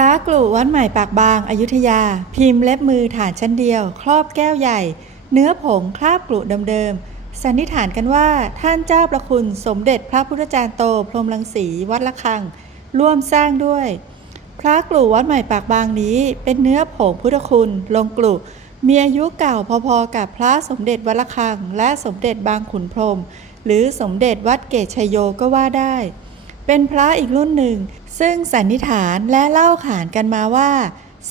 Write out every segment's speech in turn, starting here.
ระกลุ่วัดใหม่ปากบางอายุทยา พิมพ์เล็บมือฐานชั้นเดียว ครอบแก้วใหญ่ เนื้อผงคราบกลุ่เดิมๆสันนิษฐานกันว่าท่านเจ้าประคุณสมเด็จพระพุทธจารย์โตพรมรังสีวัดละคัง ร่วมสร้างด้วย พระกลุ่วัดใหม่ปากบางนี้ เป็นเนื้อผงพุทธคุณลงกลุ่มีอายุเก่าพอๆกับพระสมเด็จวัดละคัง และสมเด็จบางขุนพรมหรือสมเด็จวัดเกตชยโยก็ว่าได้ เป็นพระอีกรุ่นหนึ่ง ซึ่งสันนิษฐานและเล่าขานกันมาว่า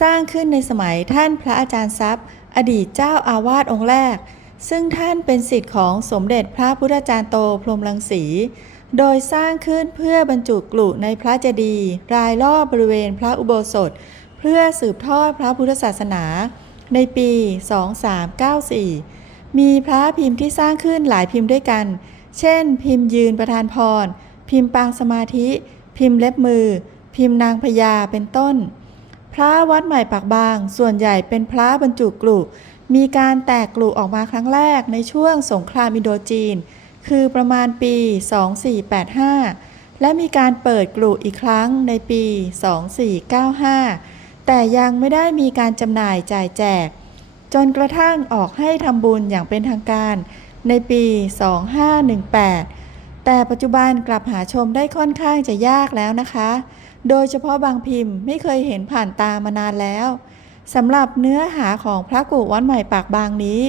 สร้างขึ้นในสมัยท่านพระอาจารย์ทรัพย์ อดีตเจ้าอาวาสองค์แรก ซึ่งท่านเป็นศิษย์ของสมเด็จพระพุทธจารย์โตพรมรังสี โดยสร้างขึ้นเพื่อบรรจุกลุในพระเจดีย์รายรอบบริเวณพระอุโบสถ เพื่อสืบทอดพระพุทธศาสนา ในปี 2394 มีพระพิมพ์ที่สร้างขึ้นหลายพิมพ์ด้วยกัน เช่น พิมพ์ยืนประธานพร พิมพ์ปางสมาธิ พิมพ์เล็บมือ พิมพ์นางพญาเป็นต้น พระวัดใหม่ปากบาง ส่วนใหญ่เป็นพระบรรจุกลุ่มีการแตกกลุ่ออกมาครั้งแรกในช่วงสงครามอินโดจีน คือประมาณปี 2485 และมีการเปิดกลุ่อีกครั้งในปี 2495 แต่ยังไม่ได้มีการจำหน่ายจ่ายแจก จนกระทั่งออกให้ทำบุญอย่างเป็นทางการในปี 2518 แต่ปัจจุบันกลับหาชมได้ค่อนข้างจะยากแล้วนะคะ โดยเฉพาะบางพิมพ์ไม่เคยเห็นผ่านตามานานแล้วสำหรับเนื้อหาของพระกุวัดใหม่ปากบางนี้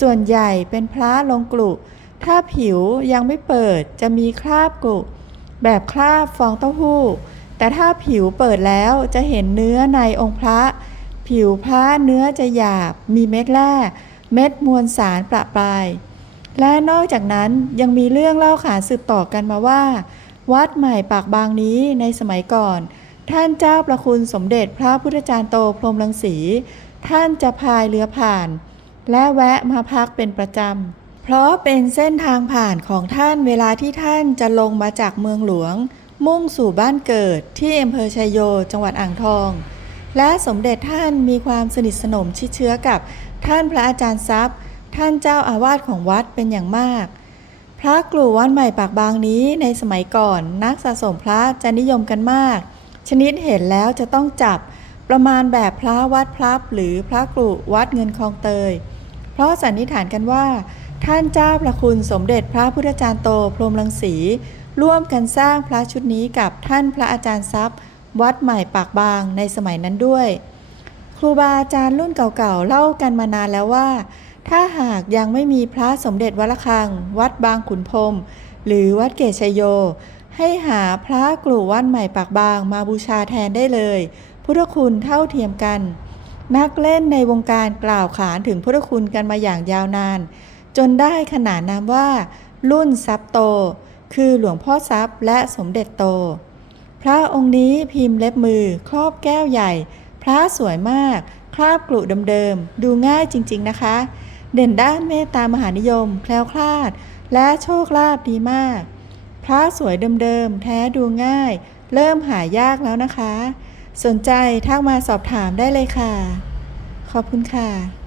ส่วนใหญ่เป็นพระลงกลุถ้าผิวยังไม่เปิดจะมีคราบกลุแบบคราบฟองเต้าหู้ แต่ถ้าผิวเปิดแล้วจะเห็นเนื้อในองค์พระ ผิวพระเนื้อจะหยาบ มีเม็ดแร่ เม็ดมวลสารประปราย และนอกจากนั้นยังมีเรื่องเล่าขานสืบต่อกันมาว่า วัดใหม่ปากบางนี้ในสมัยก่อน ท่านเจ้าประคุณสมเด็จพระพุทธจารย์โตพรมรังสี ท่านจะพายเรือผ่าน และแวะมาพักเป็นประจำ เพราะเป็นเส้นทางผ่านของท่านเวลาที่ท่านจะลงมาจากเมืองหลวง มุ่งสู่บ้านเกิดที่อำเภอชัยโยจังหวัดอ่างทอง และสมเด็จท่านมีความสนิทสนมชิดเชื้อกับท่านพระอาจารย์ทรัพย์ ท่านเจ้าอาวาสของวัดเป็นอย่างมาก พระกลุ่วัดใหม่ปากบางนี้ในสมัยก่อนนักสะสมพระจะนิยมกันมาก ชนิดเห็นแล้วจะต้องจับประมาณแบบพระวัดพลับ หรือพระกลุ่วัดเงินคลองเตย เพราะสันนิษฐานกันว่า ท่านเจ้าประคุณสมเด็จพระพุทธจารย์โตพรมรังสีร่วมกันสร้างพระชุดนี้กับท่านพระอาจารย์ทรัพย์ วัดใหม่ปากบางในสมัยนั้นด้วย ครูบาอาจารย์รุ่นเก่าๆเล่ากันมานานแล้วว่า ถ้าหากยังไม่มีพระสมเด็จวัดละคัง วัดบางขุนพรมหรือวัดเกศชยโย ให้หาพระกลุ่วัดใหม่ปากบางมาบูชาแทนได้เลย พุทธคุณเท่าเทียมกัน นักเล่นในวงการกล่าวขานถึงพุทธคุณกันมาอย่างยาวนาน จนได้ขนานนามว่า รุ่นทรัพย์โต คือหลวงพ่อทรัพย์และสมเด็จโต พระองค์นี้พิมพ์เล็บมือ ครอบแก้วใหญ่ พระสวยมาก คราบกลุดเดิมๆดูง่ายจริง ๆนะคะ เด่นด้านเมตตามหานิยม แคล้วคลาด และโชคลาภดีมาก พระสวยเดิมๆ แท้ดูง่าย เริ่มหายากแล้วนะคะ สนใจทักมาสอบถามได้เลยค่ะ ขอบคุณค่ะ